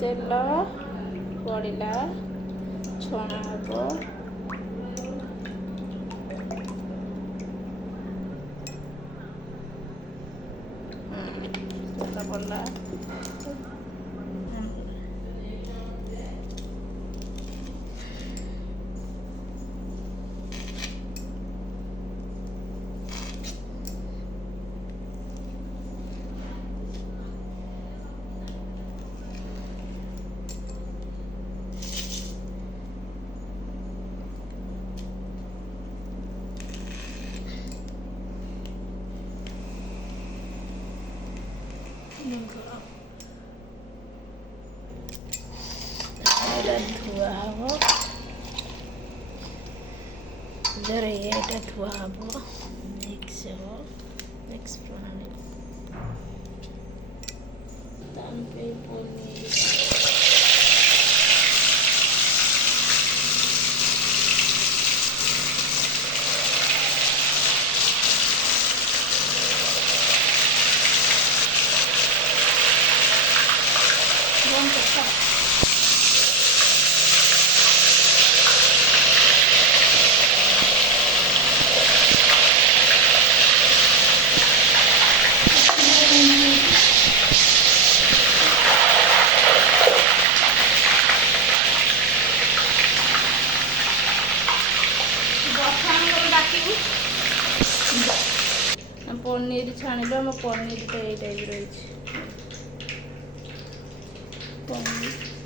तेल पड़ा छणा हम तेल पड़ा धुआ हम जरा ये धुआ हम मिक्स हम मिक्स प्रणाली पनीर पनीर छाणिल आम पनीर तो ये टाइप रही पनीर